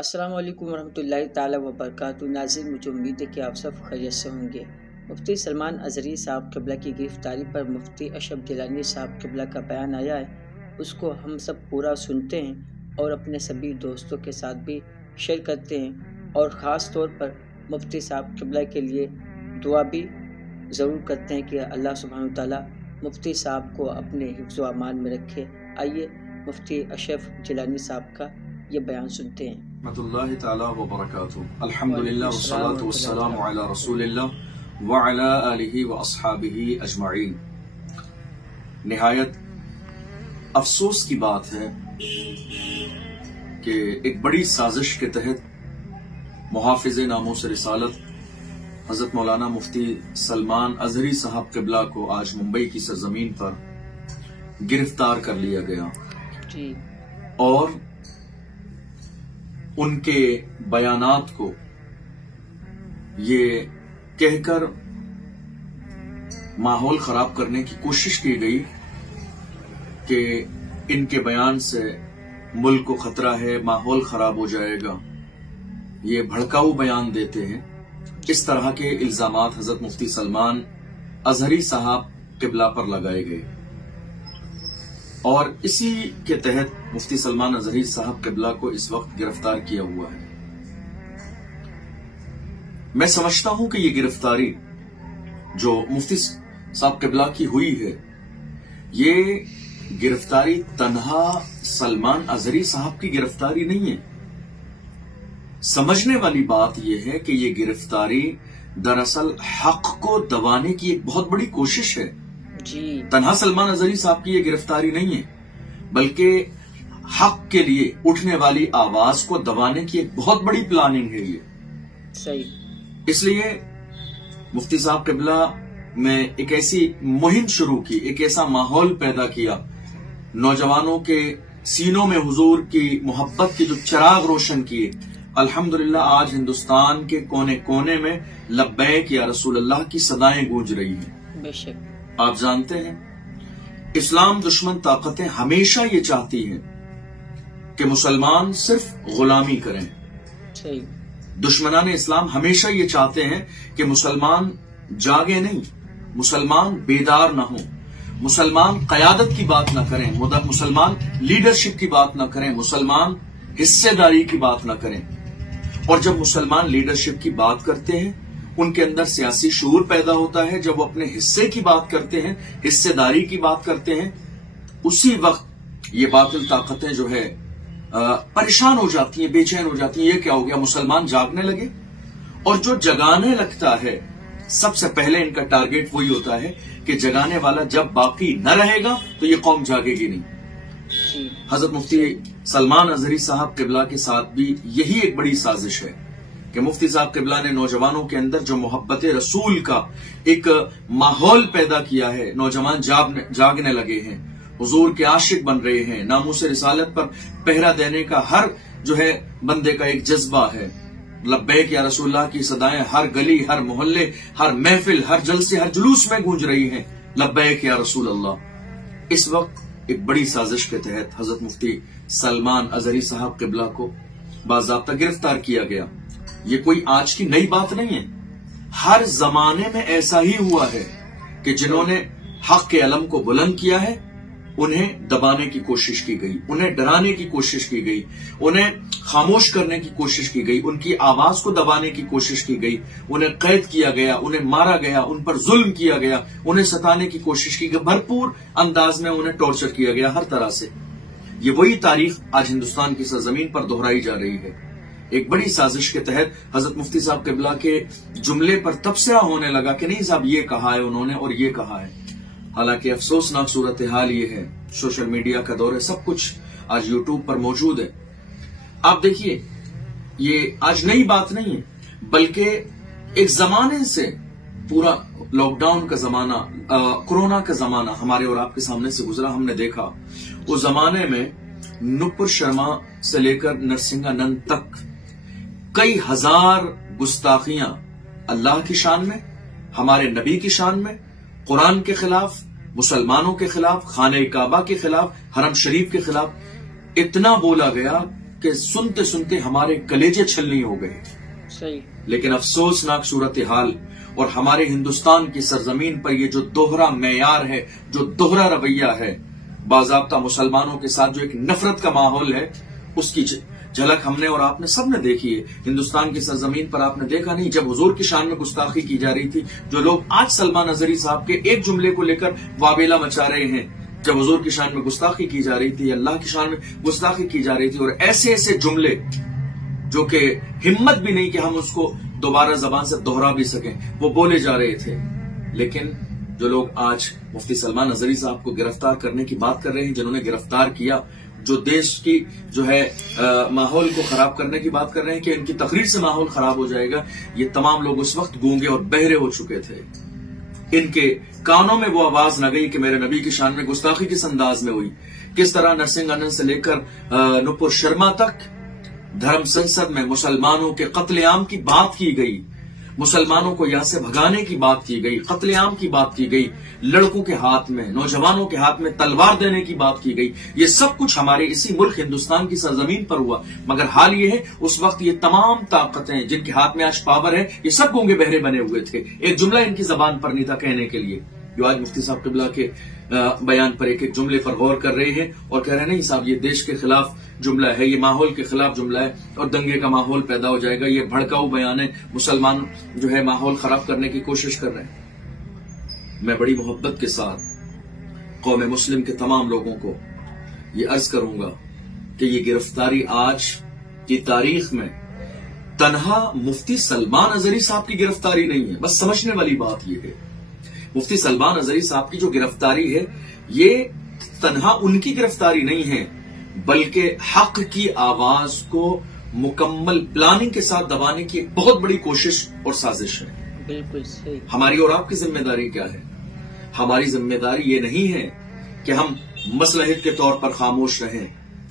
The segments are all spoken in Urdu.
السلام علیکم ورحمۃ اللہ تعالیٰ وبرکاتہ۔ ناظرین، مجھے امید ہے کہ آپ سب خیریت سے ہوں گے۔ مفتی سلمان اظہری صاحب قبلہ کی گرفتاری پر مفتی اشرف گیلانی صاحب قبلہ کا بیان آیا ہے، اس کو ہم سب پورا سنتے ہیں اور اپنے سبھی دوستوں کے ساتھ بھی شیئر کرتے ہیں، اور خاص طور پر مفتی صاحب قبلہ کے لیے دعا بھی ضرور کرتے ہیں کہ اللہ سبحانہ تعالیٰ مفتی صاحب کو اپنے حفظ و امان میں رکھے۔ آئیے مفتی اشرف گیلانی صاحب کا یہ بیان سنتے ہیں۔ رحمۃ اللہ تعالی وبرکاتہ۔ الحمدللہ والصلاة والسلام علی رسول اللہ وعلی آلہ واصحابہ اجمعین۔ نہایت افسوس کی بات ہے کہ ایک بڑی سازش کے تحت محافظ ناموس رسالت حضرت مولانا مفتی سلمان اظہری صاحب قبلہ کو آج ممبئی کی سرزمین پر گرفتار کر لیا گیا اور ان کے بیانات کو یہ کہہ کر ماحول خراب کرنے کی کوشش کی گئی کہ ان کے بیان سے ملک کو خطرہ ہے، ماحول خراب ہو جائے گا، یہ بھڑکاؤ بیان دیتے ہیں۔ اس طرح کے الزامات حضرت مفتی سلمان اظہری صاحب قبلہ پر لگائے گئے اور اسی کے تحت مفتی سلمان اظہری صاحب قبلہ کو اس وقت گرفتار کیا ہوا ہے۔ میں سمجھتا ہوں کہ یہ گرفتاری جو مفتی صاحب قبلہ کی ہوئی ہے، یہ گرفتاری تنہا سلمان اظہری صاحب کی گرفتاری نہیں ہے۔ سمجھنے والی بات یہ ہے کہ یہ گرفتاری دراصل حق کو دبانے کی ایک بہت بڑی کوشش ہے۔ تنہا سلمان اظہری صاحب کی یہ گرفتاری نہیں ہے، بلکہ حق کے لیے اٹھنے والی آواز کو دبانے کی ایک بہت بڑی پلاننگ ہے یہ صحیح۔ اس لیے مفتی صاحب قبلہ میں ایک ایسی مہم شروع کی، ایک ایسا ماحول پیدا کیا، نوجوانوں کے سینوں میں حضور کی محبت کے جو چراغ روشن کیے۔ الحمدللہ آج ہندوستان کے کونے کونے میں لبیک یا رسول اللہ کی صدائیں گونج رہی ہیں۔ بے شک آپ جانتے ہیں اسلام دشمن طاقتیں ہمیشہ یہ چاہتی ہیں کہ مسلمان صرف غلامی کریں۔ صحیح۔ دشمنان اسلام ہمیشہ یہ چاہتے ہیں کہ مسلمان جاگے نہیں، مسلمان بیدار نہ ہوں، مسلمان قیادت کی بات نہ کریں، مسلمان لیڈرشپ کی بات نہ کریں، مسلمان حصے داری کی بات نہ کریں۔ اور جب مسلمان لیڈرشپ کی بات کرتے ہیں، ان کے اندر سیاسی شعور پیدا ہوتا ہے، جب وہ اپنے حصے کی بات کرتے ہیں، حصے داری کی بات کرتے ہیں، اسی وقت یہ باطل طاقتیں جو ہے پریشان ہو جاتی ہیں، بے چین ہو جاتی ہیں۔ یہ کیا ہو گیا؟ مسلمان جاگنے لگے۔ اور جو جگانے لگتا ہے سب سے پہلے ان کا ٹارگٹ وہی ہوتا ہے کہ جگانے والا جب باقی نہ رہے گا تو یہ قوم جاگے گی نہیں۔ حضرت مفتی سلمان اظہری صاحب قبلہ کے ساتھ بھی یہی ایک بڑی سازش ہے کہ مفتی صاحب قبلہ نے نوجوانوں کے اندر جو محبت رسول کا ایک ماحول پیدا کیا ہے، نوجوان جاگنے لگے ہیں، حضور کے عاشق بن رہے ہیں، ناموس رسالت پر پہرا دینے کا ہر جو ہے بندے کا ایک جذبہ ہے۔ لبیک یا رسول اللہ کی صدائیں ہر گلی، ہر محلے، ہر محفل، ہر جلسے، ہر جلوس میں گونج رہی ہیں، لبیک یا رسول اللہ۔ اس وقت ایک بڑی سازش کے تحت حضرت مفتی سلمان اظہری صاحب قبلہ کو باضابطہ گرفتار کیا گیا۔ یہ کوئی آج کی نئی بات نہیں ہے، ہر زمانے میں ایسا ہی ہوا ہے کہ جنہوں نے حق کے علم کو بلند کیا ہے انہیں دبانے کی کوشش کی گئی، انہیں ڈرانے کی کوشش کی گئی، انہیں خاموش کرنے کی کوشش کی گئی، ان کی آواز کو دبانے کی کوشش کی گئی، انہیں قید کیا گیا، انہیں مارا گیا، ان پر ظلم کیا گیا، انہیں ستانے کی کوشش کی گئی، بھرپور انداز میں انہیں ٹارچر کیا گیا ہر طرح سے۔ یہ وہی تاریخ آج ہندوستان کی سرزمین پر دہرائی جا رہی ہے۔ ایک بڑی سازش کے تحت حضرت مفتی صاحب قبلہ کے جملے پر تبصرہ ہونے لگا کہ نہیں صاحب یہ کہا ہے انہوں نے اور یہ کہا ہے۔ حالانکہ افسوسناک صورتحال یہ ہے، سوشل میڈیا کا دور ہے، سب کچھ آج یوٹیوب پر موجود ہے۔ آپ دیکھیے یہ آج نئی بات نہیں ہے، بلکہ ایک زمانے سے پورا لاک ڈاؤن کا زمانہ، کورونا کا زمانہ ہمارے اور آپ کے سامنے سے گزرا، ہم نے دیکھا اس زمانے میں نپر شرما سے لے کر نرسنگا نند تک کئی ہزار گستاخیاں اللہ کی شان میں، ہمارے نبی کی شان میں، قرآن کے خلاف، مسلمانوں کے خلاف، خانہ کعبہ کے خلاف، حرم شریف کے خلاف اتنا بولا گیا کہ سنتے سنتے ہمارے کلیجے چھلنی ہو گئے. صحیح. لیکن افسوسناک صورتحال اور ہمارے ہندوستان کی سرزمین پر یہ جو دوہرا معیار ہے، جو دوہرا رویہ ہے، باضابطہ مسلمانوں کے ساتھ جو ایک نفرت کا ماحول ہے، اس کی جھلک ہم نے اور آپ نے سب نے دیکھی ہے. ہندوستان کی سرزمین پر آپ نے دیکھا نہیں، جب حضور کی شان میں گستاخی کی جا رہی تھی، جو لوگ آج سلمان اظہری صاحب کے ایک جملے کو لے کر واویلا مچا رہے ہیں، جب حضور کی شان میں گستاخی کی جا رہی تھی، اللہ کی شان میں گستاخی کی جا رہی تھی، اور ایسے ایسے جملے جو کہ ہمت بھی نہیں کہ ہم اس کو دوبارہ زبان سے دوہرا بھی سکیں، وہ بولے جا رہے تھے. لیکن جو لوگ آج مفتی سلمان اظہری صاحب کو گرفتار کرنے کی بات کر رہے ہیں، جنہوں نے گرفتار کیا، جو دیش کی جو ہے ماحول کو خراب کرنے کی بات کر رہے ہیں کہ ان کی تقریر سے ماحول خراب ہو جائے گا، یہ تمام لوگ اس وقت گونگے اور بہرے ہو چکے تھے. ان کے کانوں میں وہ آواز نہ گئی کہ میرے نبی کی شان میں گستاخی کس انداز میں ہوئی. کس طرح نرسنگ آنند سے لے کر نپور شرما تک دھرم سنسد میں مسلمانوں کے قتل عام کی بات کی گئی، مسلمانوں کو یہاں سے بھگانے کی بات کی گئی، قتل عام کی بات کی گئی، لڑکوں کے ہاتھ میں، نوجوانوں کے ہاتھ میں تلوار دینے کی بات کی گئی. یہ سب کچھ ہمارے اسی ملک ہندوستان کی سرزمین پر ہوا. مگر حال یہ ہے، اس وقت یہ تمام طاقتیں جن کے ہاتھ میں آج پاور ہے، یہ سب گونگے بہرے بنے ہوئے تھے. ایک جملہ ان کی زبان پر نہیں تھا کہنے کے لیے. جو آج مفتی صاحب قبلہ کے بیان پر ایک ایک جملے پر غور کر رہے ہیں اور کہہ رہے ہیں نہیں صاحب یہ دیش کے خلاف جملہ ہے، یہ ماحول کے خلاف جملہ ہے اور دنگے کا ماحول پیدا ہو جائے گا، یہ بھڑکاؤ بیان ہے، مسلمان جو ہے ماحول خراب کرنے کی کوشش کر رہے ہیں. میں بڑی محبت کے ساتھ قوم مسلم کے تمام لوگوں کو یہ عرض کروں گا کہ یہ گرفتاری آج کی تاریخ میں تنہا مفتی سلمان اظہری صاحب کی گرفتاری نہیں ہے. بس سمجھنے والی بات یہ ہے، مفتی سلمان اظہری صاحب کی جو گرفتاری ہے یہ تنہا ان کی گرفتاری نہیں ہے، بلکہ حق کی آواز کو مکمل پلاننگ کے ساتھ دبانے کی ایک بہت بڑی کوشش اور سازش ہے. بالکل صحیح. ہماری اور آپ کی ذمہ داری کیا ہے؟ ہماری ذمہ داری یہ نہیں ہے کہ ہم مصلحت کے طور پر خاموش رہیں،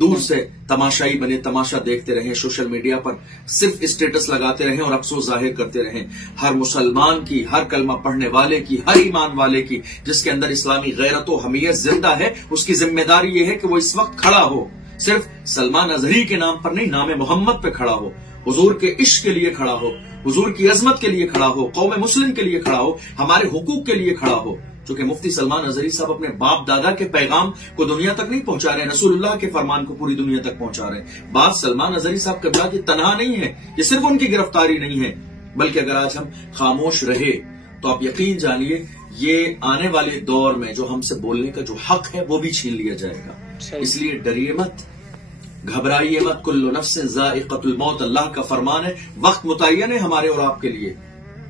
دور سے تماشائی بنے، تماشا دیکھتے رہیں، سوشل میڈیا پر صرف اسٹیٹس لگاتے رہیں اور افسوس ظاہر کرتے رہیں. ہر مسلمان کی، ہر کلمہ پڑھنے والے کی، ہر ایمان والے کی جس کے اندر اسلامی غیرت و حمیت زندہ ہے، اس کی ذمہ داری یہ ہے کہ وہ اس وقت کھڑا ہو، صرف سلمان اظہری کے نام پر نہیں، نام محمد پہ کھڑا ہو، حضور کے عشق کے لیے کھڑا ہو، حضور کی عظمت کے لیے کھڑا ہو، قوم مسلم کے لیے کھڑا ہو، ہمارے حقوق کے لیے کھڑا ہو. چونکہ مفتی سلمان اظہری صاحب اپنے باپ دادا کے پیغام کو دنیا تک نہیں پہنچا رہے ہیں، رسول اللہ کے فرمان کو پوری دنیا تک پہنچا رہے ہیں. بات سلمان اظہری صاحب قبلہ کی تنہا نہیں ہے، یہ صرف ان کی گرفتاری نہیں ہے، بلکہ اگر آج ہم خاموش رہے تو آپ یقین جانیے یہ آنے والے دور میں جو ہم سے بولنے کا جو حق ہے وہ بھی چھین لیا جائے گا. اس لیے ڈریے مت، گھبرائیے مت. کل نفس ذائقۃ الموت، اللہ کا فرمان ہے، وقت متعین ہے ہمارے اور آپ کے لیے.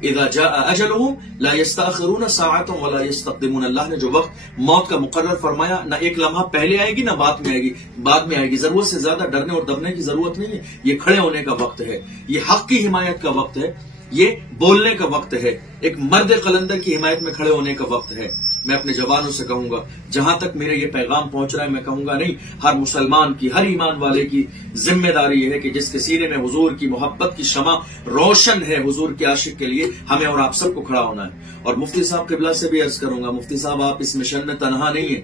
اذا جاء اجلهم لا يستاخرون ساعة ولا يستقدمون. اللہ نے جو وقت موت کا مقرر فرمایا، نہ ایک لمحہ پہلے آئے گی نہ بعد میں آئے گی، بعد میں آئے گی. ضرورت سے زیادہ ڈرنے اور دبنے کی ضرورت نہیں ہے. یہ کھڑے ہونے کا وقت ہے، یہ حق کی حمایت کا وقت ہے، یہ بولنے کا وقت ہے، ایک مرد قلندر کی حمایت میں کھڑے ہونے کا وقت ہے. میں اپنے جوانوں سے کہوں گا، جہاں تک میرے یہ پیغام پہنچ رہا ہے، میں کہوں گا نہیں، ہر مسلمان کی، ہر ایمان والے کی ذمہ داری یہ ہے کہ جس کے سینے میں حضور کی محبت کی شمع روشن ہے، حضور کے عاشق کے لیے ہمیں اور آپ سب کو کھڑا ہونا ہے. اور مفتی صاحب قبلہ سے بھی عرض کروں گا، مفتی صاحب آپ اس مشن میں تنہا نہیں ہیں،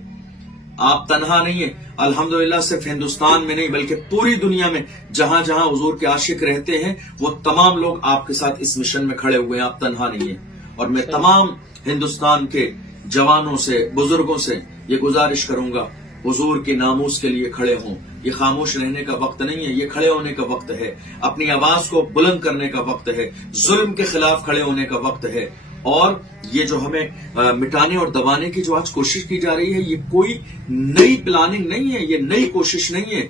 آپ تنہا نہیں ہیں. الحمدللہ صرف ہندوستان میں نہیں بلکہ پوری دنیا میں جہاں جہاں حضور کے عاشق رہتے ہیں وہ تمام لوگ آپ کے ساتھ اس مشن میں کھڑے ہوئے ہیں، آپ تنہا نہیں ہیں. اور میں تمام ہندوستان کے جوانوں سے، بزرگوں سے یہ گزارش کروں گا، حضور کے ناموس کے لیے کھڑے ہوں. یہ خاموش رہنے کا وقت نہیں ہے، یہ کھڑے ہونے کا وقت ہے، اپنی آواز کو بلند کرنے کا وقت ہے، ظلم کے خلاف کھڑے ہونے کا وقت ہے. اور یہ جو ہمیں مٹانے اور دبانے کی جو آج کوشش کی جا رہی ہے، یہ کوئی نئی پلاننگ نہیں ہے، یہ نئی کوشش نہیں ہے.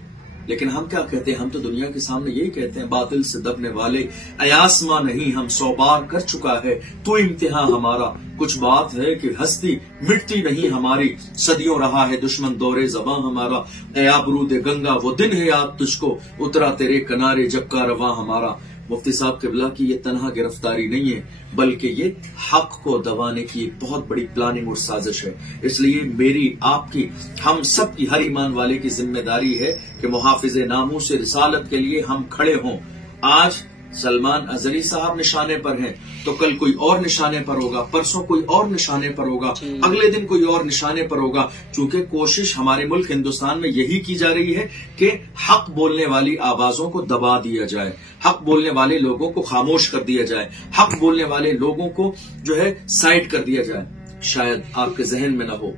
لیکن ہم کیا کہتے ہیں؟ ہم تو دنیا کے سامنے یہی کہتے ہیں، باطل سے دبنے والے ایاسما نہیں، ہم 100 بار کر چکا ہے تو امتحان ہمارا. کچھ بات ہے کہ ہستی مٹتی نہیں ہماری، صدیوں رہا ہے دشمن دورے زباں ہمارا. اے آبرود گنگا وہ دن ہے یاد تجھ کو، اترا تیرے کنارے جب کا رواں ہمارا. مفتی صاحب قبلہ کی یہ تنہا گرفتاری نہیں ہے بلکہ یہ حق کو دبانے کی ایک بہت بڑی پلاننگ اور سازش ہے. اس لیے میری، آپ کی، ہم سب کی، ہر ایمان والے کی ذمہ داری ہے کہ محافظ ناموس رسالت کے لیے ہم کھڑے ہوں. آج سلمان اظہری صاحب نشانے پر ہیں تو کل کوئی اور نشانے پر ہوگا، پرسوں کوئی اور نشانے پر ہوگا، اگلے دن کوئی اور نشانے پر ہوگا، چونکہ کوشش ہمارے ملک ہندوستان میں یہی کی جا رہی ہے کہ حق بولنے والی آوازوں کو دبا دیا جائے، حق بولنے والے لوگوں کو خاموش کر دیا جائے، حق بولنے والے لوگوں کو جو ہے سائڈ کر دیا جائے۔ شاید آپ کے ذہن میں نہ ہو،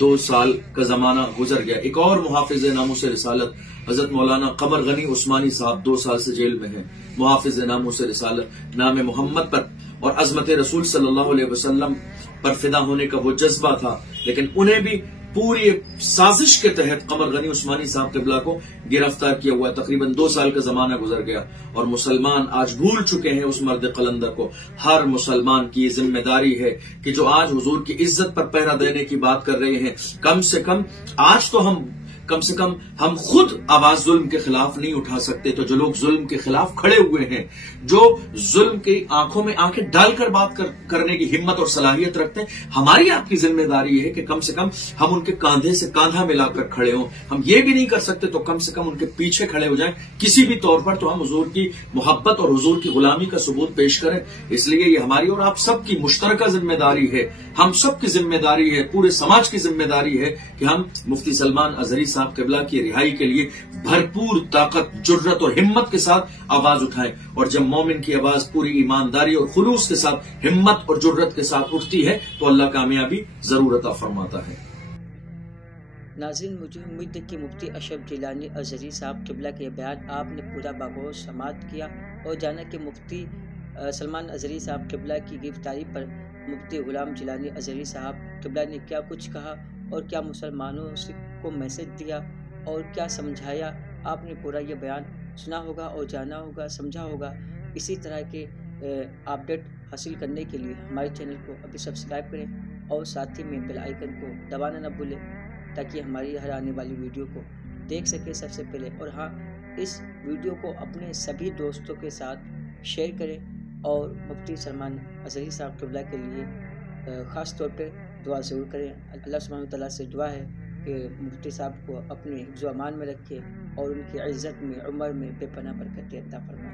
2 سال کا زمانہ گزر گیا، ایک اور محافظ ناموس رسالت حضرت مولانا قمر غنی عثمانی صاحب 2 سال سے جیل میں ہیں۔ محافظ ناموس رسالت نام محمد پر اور عظمت رسول صلی اللہ علیہ وسلم پر فدا ہونے کا وہ جذبہ تھا، لیکن انہیں بھی پوری سازش کے تحت قمر غنی عثمانی صاحب قبلہ کو گرفتار کیا ہوا ہے۔ تقریباً 2 سال کا زمانہ گزر گیا اور مسلمان آج بھول چکے ہیں اس مرد قلندر کو۔ ہر مسلمان کی ذمہ داری ہے کہ جو آج حضور کی عزت پر پہرا دینے کی بات کر رہے ہیں، کم سے کم آج تو ہم خود آواز ظلم کے خلاف نہیں اٹھا سکتے، تو جو لوگ ظلم کے خلاف کھڑے ہوئے ہیں، جو ظلم کی آنکھوں میں آنکھیں ڈال کر بات کرنے کی ہمت اور صلاحیت رکھتے ہیں، ہماری آپ کی ذمہ داری ہے کہ کم سے کم ہم ان کے کاندھے سے کاندھا ملا کر کھڑے ہوں۔ ہم یہ بھی نہیں کر سکتے تو کم سے کم ان کے پیچھے کھڑے ہو جائیں کسی بھی طور پر، تو ہم حضور کی محبت اور حضور کی غلامی کا ثبوت پیش کریں۔ اس لیے یہ ہماری اور آپ سب کی مشترکہ ذمہ داری ہے، ہم سب کی ذمہ داری ہے، پورے سماج کی ذمہ داری ہے کہ ہم مفتی سلمان اظہری صاحب قبلہ کی رہائی کے لیے بھرپور طاقت، جرت اور ہمت کے ساتھ آواز اٹھائیں۔ اور جب مومن کی آواز پوری ایمانداری اور خلوص کے ساتھ، ہمت اور جرت کے ساتھ اٹھتی ہے تو اللہ کامیابی ضرور عطا فرماتا ہے۔ ناظرین، مجھے امید ہے کہ مفتی اشرف جیلانی اظہری صاحب قبلہ کے بیان آپ نے پورا بغور سماعت کیا اور جانا کہ مفتی سلمان اظہری صاحب قبلہ کی گرفتاری پر مفتی غلام جیلانی اظہری صاحب قبلہ نے کیا کچھ کہا اور کیا مسلمانوں کو میسج دیا اور کیا سمجھایا۔ آپ نے پورا یہ بیان سنا ہوگا اور جانا ہوگا، سمجھا ہوگا۔ اسی طرح کے اپڈیٹ حاصل کرنے کے لیے ہمارے چینل کو ابھی سبسکرائب کریں اور ساتھ ہی میں بیل آئیکن کو دبانا نہ بھولیں تاکہ ہماری ہر آنے والی ویڈیو کو دیکھ سکیں سب سے پہلے۔ اور ہاں، اس ویڈیو کو اپنے سبھی دوستوں کے ساتھ شیئر کریں اور مفتی سلمان اظہری صاحب قبلہ کے لیے خاص طور پہ دعا ضرور کریں۔ اللہ سبحانہ وتعالیٰ سے دعا ہے کہ مفتی صاحب کو اپنے حفظ و امان میں رکھے اور ان کی عزت میں، عمر میں بے پناہ برکتیں عطا فرمائے۔